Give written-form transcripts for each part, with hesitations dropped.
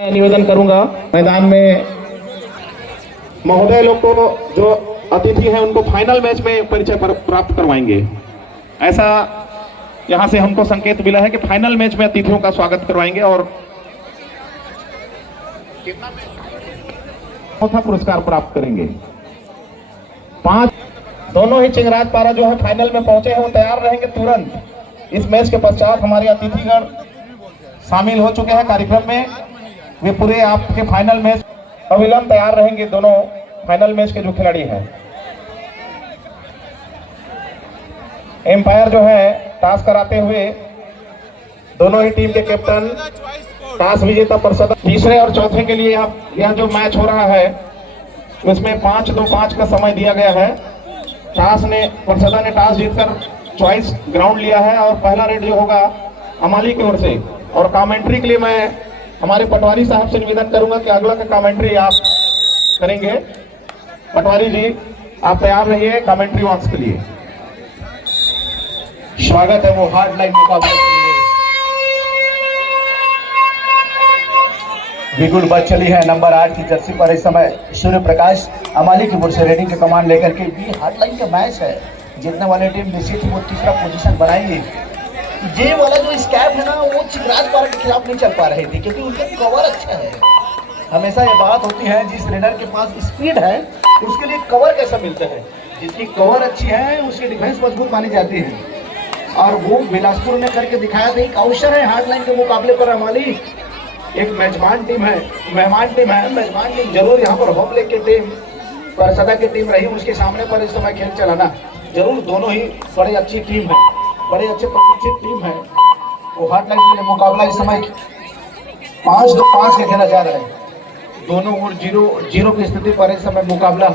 निवेदन करूंगा मैदान में महोदय लोग को जो अतिथि हैं उनको फाइनल मैच में परिचय प्राप्त करवाएंगे। ऐसा यहां से हमको संकेत मिला है कि फाइनल मैच में अतिथियों का स्वागत करवाएंगे और चौथा पुरस्कार प्राप्त करेंगे। 5 दोनों ही चिंगराज पारा जो है फाइनल में पहुंचे हैं वो तैयार रहेंगे तुरंत। इस मैच के पश्चात हमारे अतिथिगण शामिल हो चुके हैं कार्यक्रम में। वे पूरे आपके फाइनल मैच अविलंब तैयार रहेंगे। दोनों फाइनल मैच के जो खिलाड़ी हैं, एम्पायर जो है टॉस कराते हुए दोनों ही टीम के कैप्टन, टॉस विजेता परिषद तीसरे और चौथे के लिए यह जो मैच हो रहा है उसमें 5-2-5 का समय दिया गया है। परिषदा ने टॉस जीतकर चॉइस ग्राउंड लिया है और पहला रेड जो होगा अमाली की ओर से। और कमेंट्री के लिए मैं हमारे पटवारी साहब से निवेदन करूंगा कि अगला का कमेंट्री आप करेंगे। पटवारी जी आप तैयार रहिए कमेंट्री बॉक्स के लिए। स्वागत है वो हार्ड लाइन मुकाबले के लिए। बिल्कुल बच चली है नंबर 8 की जर्सी पर इस समय सूर्य प्रकाश अमाली की ओर से रेडिंग के कमांड लेकर के। ये हार्ड लाइन का मैच है, जीतने वाले टीम निश्चित ही वो तीसरा पोजीशन बनाएंगे। ये वाला जो स्कैप है ना वो चिंगराज पारा के खिलाफ नहीं चल पा रहे थे क्योंकि उनका कवर अच्छा है। हमेशा ये बात होती है जिस रेडर के पास स्पीड है उसके लिए कवर कैसा मिलता है। जिसकी कवर अच्छी है उसकी डिफेंस मजबूत मानी जाती है और वो बिलासपुर ने करके दिखाया था। एक अवसर है हार्ड लाइन के मुकाबले पर अमाली एक मेजबान टीम है, मेहमान टीम जरूर यहाँ पर होम लेके टीम परिषदा की टीम रही उसके सामने पर इस समय खेल चलाना जरूर। दोनों ही बड़े अच्छी टीम है, बड़े अच्छे प्रशिक्षित टीम है। वो हार्ड लाइन के मुकाबला इस समय 5-2-5 का खेला जा रहा है। दोनों ओर 0-0 की स्थिति पर इस समय मुकाबला।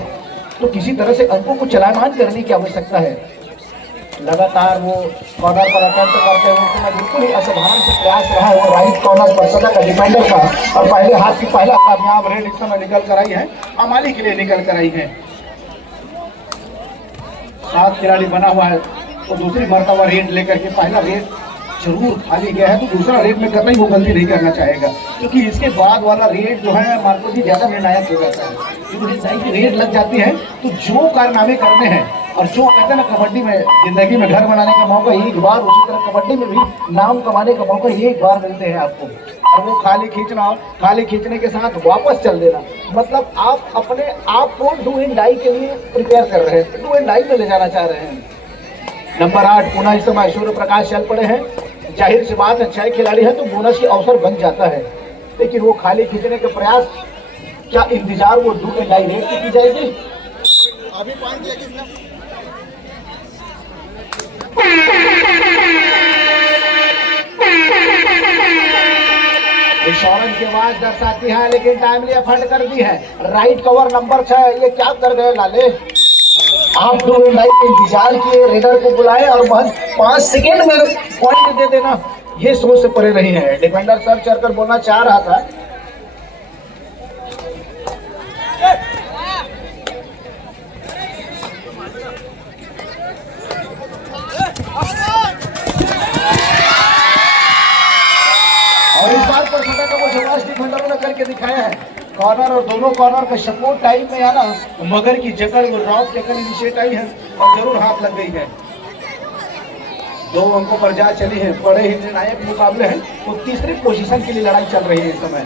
तो किसी तरह से अंकों को चलामान करने की आवश्यकता है। लगातार वो कॉर्नर पर अटेम्प्ट करते हुए उस समय बिल्कुल ही असाधारण से प्रयास रहा है। वो राइट कॉर्नर परिषदा का डिफेंडर का और पहले हाथ की पहला कामयाब रेड इस समय निकल कर आई है, अमाली के लिए निकल कर आई है। 7 खिलाड़ी बना हुआ है तो दूसरी मर्तबा रेड लेकर के पहला रेड जरूर खाली गया है तो दूसरा रेड में कतई वो गलती नहीं करना चाहेगा क्योंकि इसके बाद वाला रेड जो है मार्को जी ज्यादा निर्णायक हो जाता है। क्योंकि रेड लग जाती है तो जो कारनामे करने हैं और जो कहते हैं ना कबड्डी में जिंदगी में घर बनाने का मौका एक बार, उसी तरह कबड्डी में भी नाम कमाने का मौका एक बार मिलते हैं आपको। और वो खाली खींचने के साथ वापस चल देना, मतलब आप अपने आप को डू एंड डाई के लिए प्रिपेयर कर रहे हैं, डू एंड डाई में ले जाना चाह रहे हैं। नंबर 8 पुनः इस समय सूर्य प्रकाश चल पड़े हैं। जाहिर सी बात है 6 खिलाड़ी है तो बोनस की अवसर बन जाता है, लेकिन वो खाली खींचने के प्रयास क्या इंतजार वो डू एंड डाई रेड की जाएगी। अभी पॉइंट किया किसने? इंश्योरेंस की आवाज दर्शाती है लेकिन टाइमली एफर्ट कर दी है। राइट कवर नंबर 6 ये क्या कर गए लाले। आप डू एंड डाई के इंतजार किए, रेडर को बुलाए और बस 5 सेकेंड में पॉइंट दे देना ये सोच से परे रही है। डिफेंडर सर चढ़कर बोलना चाह रहा था। और इस बात पर सदा का वो जबरदस्त डिफेंडरों ने करके दिखाया है। कॉर्नर और दोनों कॉर्नर का सपोर्ट टाइम में आना, मगर की जगह वो रॉक टेकल इनिशिएट आई है और जरूर हाथ लग गई है। 2 अंकों पर जा चली है, बड़े ही निर्णायक मुकाबले हैं। वो तीसरी पोजीशन के लिए लड़ाई चल रही है इस समय।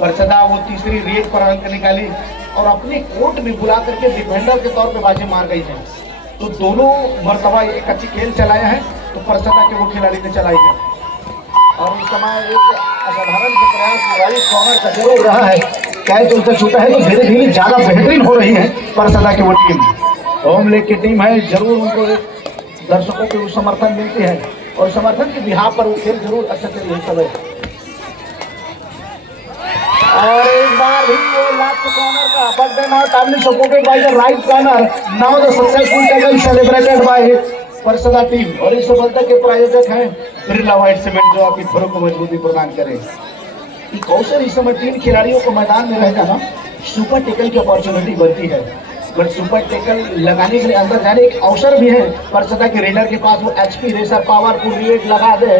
परिषदा वो तीसरी रेड पर अंक निकाली और अपने कोर्ट में बुला करके डिफेंडर के तौर पे बाजी मार गई है। तो दोनों मर्तबा एक अच्छी खेल चलाया है तो परिषदा के वो खिलाड़ी ने चलाई है। और इस समय एक असाधारण से प्रयास राइट कॉर्नर का जरूर रहा है। कैच उनसे छूटा है तो धीरे धीरे ज्यादा बेहतरीन हो रही है परिषदा की वो टीम। होम लेग की टीम है, जरूर उनको दर्शकों की समर्थन मिलती है और समर्थन के बिहाफ पर वो खेल जरूर अच्छा चल रही है। और एक बार भी वो लास्ट कॉर्नर का but now timely supported by the right corner. Now the successful tackle celebrated by परिषदा टीम। और इस सफलता के प्रायोजक हैं बिरला व्हाइट सीमेंट जो आपकी घरों को मजबूती प्रदान करे। कौशल इस समय 3 खिलाड़ियों को मैदान में रह जाना सुपर टेकल की अपॉर्चुनिटी बनती है, बट सुपर टेकल लगाने के लिए अंदर जाने एक अवसर भी है। परिषदा के रेडर के पास वो एचपी रेसर पावरफुल रेड लगा दे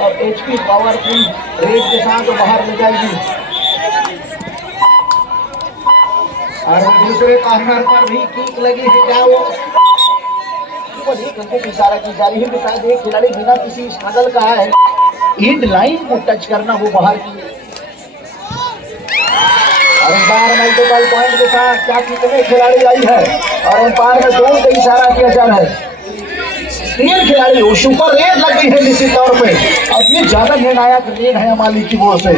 और HP पावरफुल रेट के साथ वो बाहर ले जाएगी। और दूसरे कॉर्नर पर भी किक लगी है, क्या वो एक घंटे की इशारा की जा रही है कि शायद एक खिलाड़ी बिना किसी स्ट्रगल का है एंड लाइन को टच करना वो बाहर की। और एम्पायर मल्टीपल पॉइंट के साथ क्या कितने खिलाड़ी आई है और एम्पायर में 2 का इशारा किया जा रहा है। 3 खिलाड़ी वो सुपर रेड लग गई है निश्चित तौर पे। अब ये ज्यादा निर्णायक रेड है अमाली की ओर से।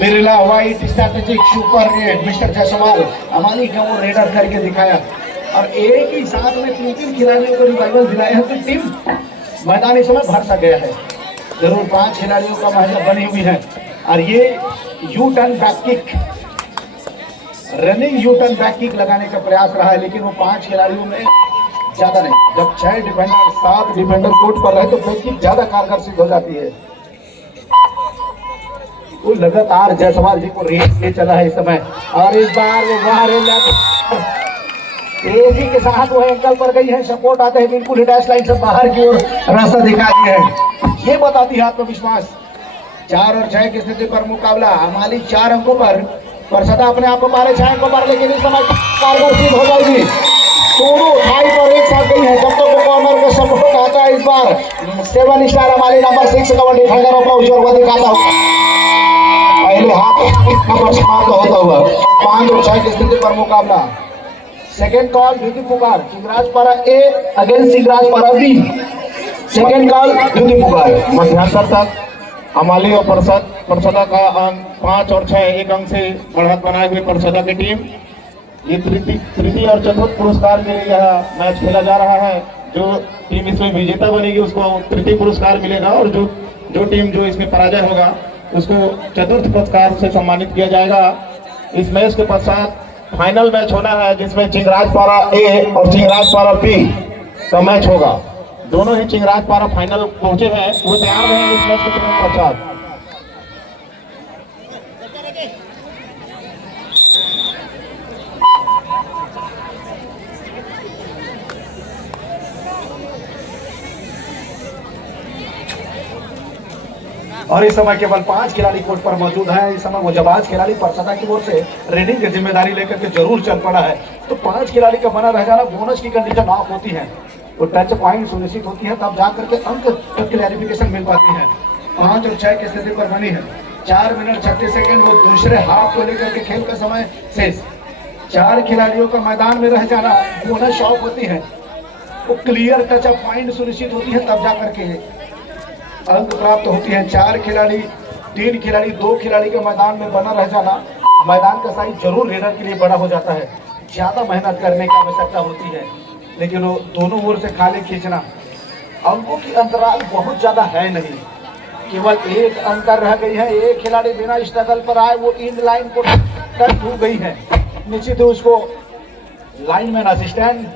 Birla white strategic super raid mister Jaiswal Amali का वो रेडर करके दिखाया और एक ही साथ में 3 खिलाड़ियों को रिवाइवल दिलाया है तो टीम मैदान इस समय भर सा गया है। जरूर 5 खिलाड़ियों का महत्व बनी हुई है और ये U turn back kick running U turn back kick लगाने का प्रयास रहा है, लेकिन वो 5 खिलाड़ियों में ज्यादा नहीं। जब 6 डिफेंडर 7 डिफेंडर कोर्ट पर रहे तो बैक किक ज्यादा कारगर सिद्ध हो जाती है। वो लगातार जायसवाल जी को रेस ले चला है इस समय और इस बार वो बाहर तेजी के साथ वो एंकल पर गई है। सपोर्ट आते हैं बिल्कुल डैश लाइन से बाहर की ओर रास्ता दिखा दिया है। ये बताती है आत्मविश्वास। 4 और 6 की स्थिति पर मुकाबला अमाली 4 अंकों पर सदा अपने आप को 12 6 अंकों पर, लेकिन इस समय कारगर सिद्ध हो जाएगी। दोनों हाई पर एक साथ गई है। जब तक वो कॉर्नर का सपोर्ट आता है इस बार 7 स्टार अमाली नंबर 6 कबड्डी खंडरों पर उज्जवल को दिखाता हुआ पहले हाथ नंबर समाप्त होता हुआ 5 और 6 की स्थिति पर मुकाबला। सेकेंड कॉल द्वितीय पुकार Chingrajpara A against Chingrajpara B. Second call द्वितीय पुकार। मध्यांतर तक अमाली और परसदा का अंक 5 और 6 एक अंक से बढ़त बनाए हुए परसदा की टीम। ये तृतीय और चतुर्थ पुरस्कार के लिए यह मैच खेला जा रहा है। जो टीम इसमें विजेता बनेगी उसको तृतीय पुरस्कार मिलेगा और जो टीम जो इसमें पराजय होगा उसको चतुर्थ पुरस्कार से सम्मानित किया जाएगा। इस मैच के पश्चात फाइनल मैच होना है जिसमें चिंगराजपारा ए और चिंगराजपारा बी का मैच होगा। दोनों ही चिंगराजपारा फाइनल पहुंचे हैं, वो तैयार हैं इस मैच के तुरंत पश्चात। और इस समय केवल 5 खिलाड़ी कोर्ट पर मौजूद हैं। इस समय वो जबाज खिलाड़ी परसदा की ओर से रेडिंग की जिम्मेदारी लेकर के जरूर चल पड़ा है। तो 5 खिलाड़ी का बना रह जाना बोनस की कंडीशन ऑफ होती है, वो टच पॉइंट सुनिश्चित होती है, तब जाकर के अंक तक क्लैरिफिकेशन मिल पाती है। 5 और 6 की स्थिति पर बनी है। 4 मिनट 36 सेकेंड वो दूसरे हाफ को लेकर के खेल का समय शेष। 4 खिलाड़ियों का मैदान में रह जाना बोनस ऑफ होती है, वो क्लियर टच पॉइंट सुनिश्चित होती है, तब जाकर के अंक प्राप्त होती है। 4 खिलाड़ी 3 खिलाड़ी 2 खिलाड़ी के मैदान में बना रह जाना मैदान का साइज जरूर रेडर के लिए बड़ा हो जाता है। ज्यादा मेहनत करने की आवश्यकता होती है, लेकिन वो दोनों ओर से खाली खींचना अंकों की अंतराल बहुत ज्यादा है नहीं, केवल 1 अंतर रह गई है। एक खिलाड़ी बिना स्ट्रगल पर आए वो इन लाइन को टच हो गई है, निश्चित उसको लाइन मैन असिस्टेंट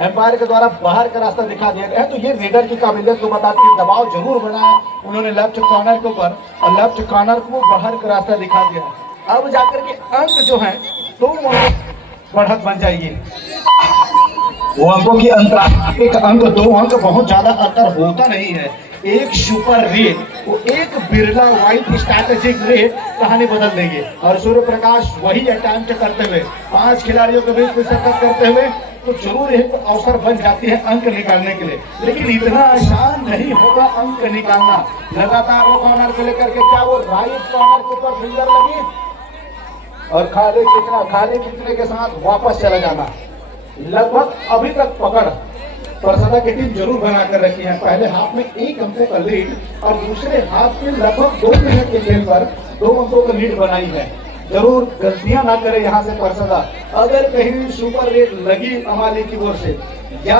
एम्पायर के द्वारा बाहर का रास्ता दिखा दिया गया है। तो ये रेडर की काबिलियत को बताती है। दबाव जरूर बनाया उन्होंने लेफ्ट कॉर्नर के ऊपर और लेफ्ट कॉर्नर को बाहर का रास्ता दिखा दिया। अब जाकर के अंक जो है 2 बढ़त बन जाएगी। वो अंकों की अंतर 1 अंक 2 अंक बहुत ज्यादा अंतर होता नहीं है। एक सुपर रेड वो एक बिरला व्हाइट स्ट्रैटेजिक रेड कहानी बदल देंगे। और सूर्य प्रकाश वही अटेम्प्ट करते हुए 5 खिलाड़ियों के बीच में शतक करते हुए तो जरूर एक अवसर बन जाती है अंक निकालने के लिए, लेकिन इतना आसान नहीं होगा अंक निकालना। लगातार वो कॉर्नर को लेकर के क्या वो राइट कॉर्नर के ऊपर फिंगर लगी और खाली खींचने के साथ वापस चला जाना। लगभग अभी तक पकड़ परसदा की टीम जरूर बना कर रखी है। पहले हाफ में 1 अंकों का लीड और दूसरे हाफ में लगभग 2 मिनट के खेल पर 2 अंकों का लीड बनाई है। जरूर गलतियां ना करे यहाँ से परसदा। अगर कहीं सुपर रेट लगी अमाली की ओर से या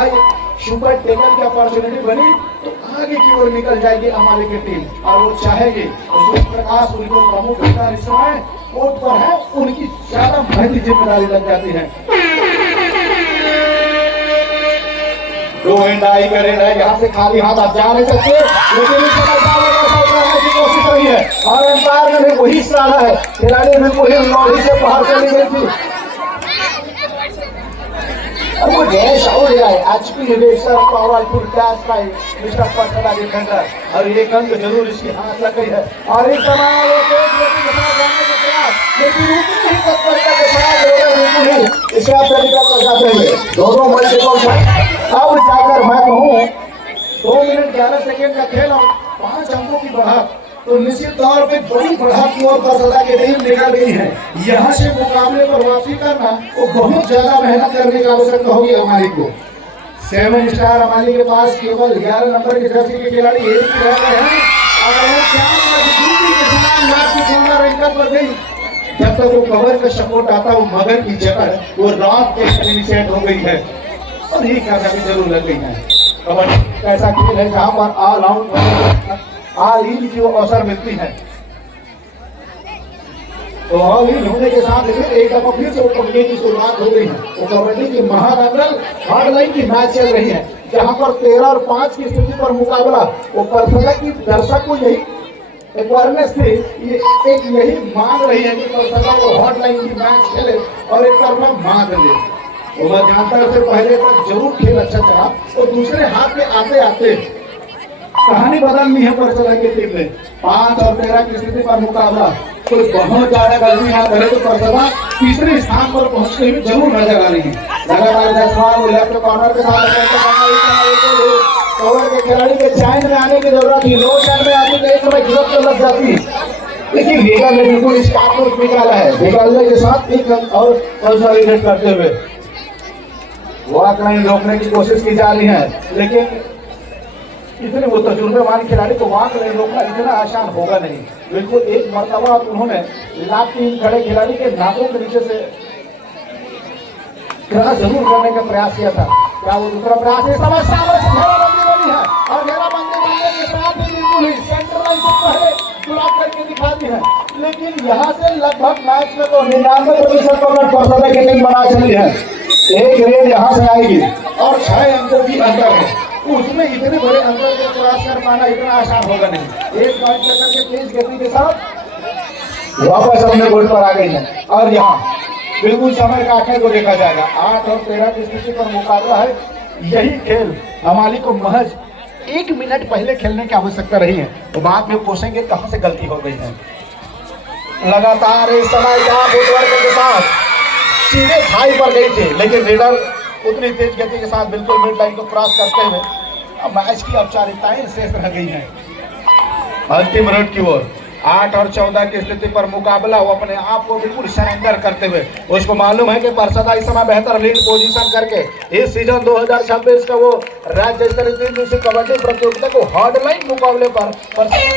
सुपर टेकर की अपॉर्चुनिटी बनी तो आगे की ओर निकल जाएगी अमाली की टीम और वो चाहेगी सूर्य प्रकाश उनको प्रमुख इस समय कोर्ट पर है, उनकी ज्यादा महंगी जिम्मेदारी लग जाती है। दो एंडाई का रेड है, यहाँ से खाली हाथ आप जा नहीं सकते, लेकिन इस समय की कोशिश रही है और एम्पायर ने भी वही सराहा है। खिलाड़ी ने वही लॉरी से बाहर चली गई थी। और वो डैश हो गया है एचपी रेसर पावरफुल डैश का मिस्टर पर्सदा डिफेंडर और एक अंक जरूर इसके हाथ लग गई है और इस समय वो तेज गति के साथ जाने के खिलाफ लेकिन उतनी ही तत्परता के साथ बिल्कुल ही इसका प्रतिकूल कर जाते हुए दोनों मल्टीपल अब जाकर मैं कहूँ 2 मिनट 11 सेकेंड का खेल और 5 अंकों की बढ़त तो निश्चित तौर पे बड़ी बढ़त की ओर पर्सदा की टीम निकल गई है। यहाँ से मुकाबले पर वापसी करना वो बहुत ज्यादा मेहनत करने की आवश्यकता होगी अमाली को। 7 स्टार अमाली के पास केवल 11 नंबर के जर्सी के खिलाड़ी एक ही रह गए हैं और वो 4 मजबूती के साथ मैच की पूर्ण रैंकअप पर गई। जब तक वो कवर का सपोर्ट आता वो मगर की जगह वो रॉक के इनिशिएट हो गई है और ये करना भी जरूर लग गई है। कबड्डी ऐसा खेल है जहाँ पर ऑल आउट ऑल इन की वो अवसर मिलती है तो ऑल इन होने के साथ एक दफा फिर से वो कबड्डी की शुरुआत हो गई है। वो कबड्डी की महानगरल हार्ड लाइन की मैच चल रही है जहाँ पर 13 और 5 की स्थिति पर मुकाबला वो पर्सदा की दर्शक को यही अवेयरनेस थी ये एक यही मांग रही है कि पर्सदा को हॉट लाइन की मैच खेले और एक तरफा मांग ले वो जानता से पहले तक जरूर खेल अच्छा चला और दूसरे हाथ में आते आते कहानी बदलनी है पर्सदा की टीम में 5 और 13 की स्थिति पर मुकाबला कोई बहुत ज्यादा गलती ना करे तो पर्सदा तीसरे स्थान पर पहुंचते हुए जरूर नजर आ रही है। लगातार जसवाल लेफ्ट कॉर्नर के साथ कवर के खिलाड़ी के चाइन में आने की जरूरत थी लो चाइन में आने के समय गिरफ्त तो लग जाती लेकिन वेगा ने बिल्कुल स्टार्ट को निकाला है निकालने के साथ एक और कंसोलिडेट करते हुए वॉक लाइन रोकने की कोशिश की जा रही है लेकिन इतने वो तजुर्बेवान खिलाड़ी को वॉक लाइन रोकना इतना आसान होगा नहीं। बिल्कुल एक मरतबा उन्होंने लाभ 3 खड़े खिलाड़ी के नाकों के नीचे से क्रॉस जरूर करने का प्रयास किया था। क्या वो दूसरा प्रयास है समस्या घेराबंदी बनी है और घेराबंदी बनने के साथ ही बिल्कुल ही सेंटर लाइन से पहले ब्लॉक करके दिखा दी है लेकिन यहाँ से लगभग मैच में तो 99% पकड़ पर्सदा की टीम बना चली है। एक रेड यहाँ से आएगी और 6 अंकों की अंतर है उसमें इतने बड़े अंतर को क्रॉस कर पाना इतना आसान होगा नहीं। एक पॉइंट लेकर के तेज गति के साथ वापस अपने गोल पर आ गई है और यहाँ बिल्कुल समय काटने को देखा जाएगा। 8 और 13 की स्थिति पर मुकाबला है। यही खेल अमाली को महज 1 मिनट पहले खेलने की आवश्यकता रही है तो बाद में पूछेंगे कहां से गलती हो गई है। लगातार इस समय फुटवर्क के साथ सीधे खाई पर गई थी लेकिन रेडर उतनी तेज गति के साथ बिल्कुल मिड लाइन को क्रॉस करते हुए अब मैच की औपचारिकताएं शेष रह गई हैं अंतिम राउंड की ओर। 8 और 14 की स्थिति पर मुकाबला वो अपने आप को बिल्कुल सरेंडर करते हुए उसको मालूम है कि पर्सदा इस समय बेहतर लीड पोजीशन करके इस सीजन 2026 का वो राज्य स्तरीय 3 दिवसीय कबड्डी प्रतियोगिता को हार्ड लाइन मुकाबले पर 15-8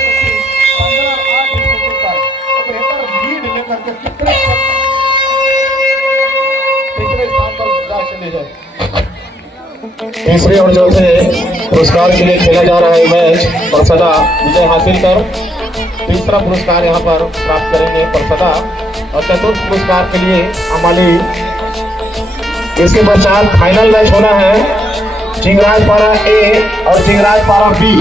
बेहतर लीड लेकर के तीसरे स्थान पर जा चले जाए। तीसरे और चौथे पुरस्कार के लिए खेला जा रहा है मैच पर्सदा विजय हासिल कर तीसरा पुरस्कार यहाँ पर प्राप्त करेंगे पर्सदा और चतुर्थ पुरस्कार के लिए अमाली। इसके पश्चात फाइनल मैच होना है चिंगराजपारा ए और चिंगराजपारा बी।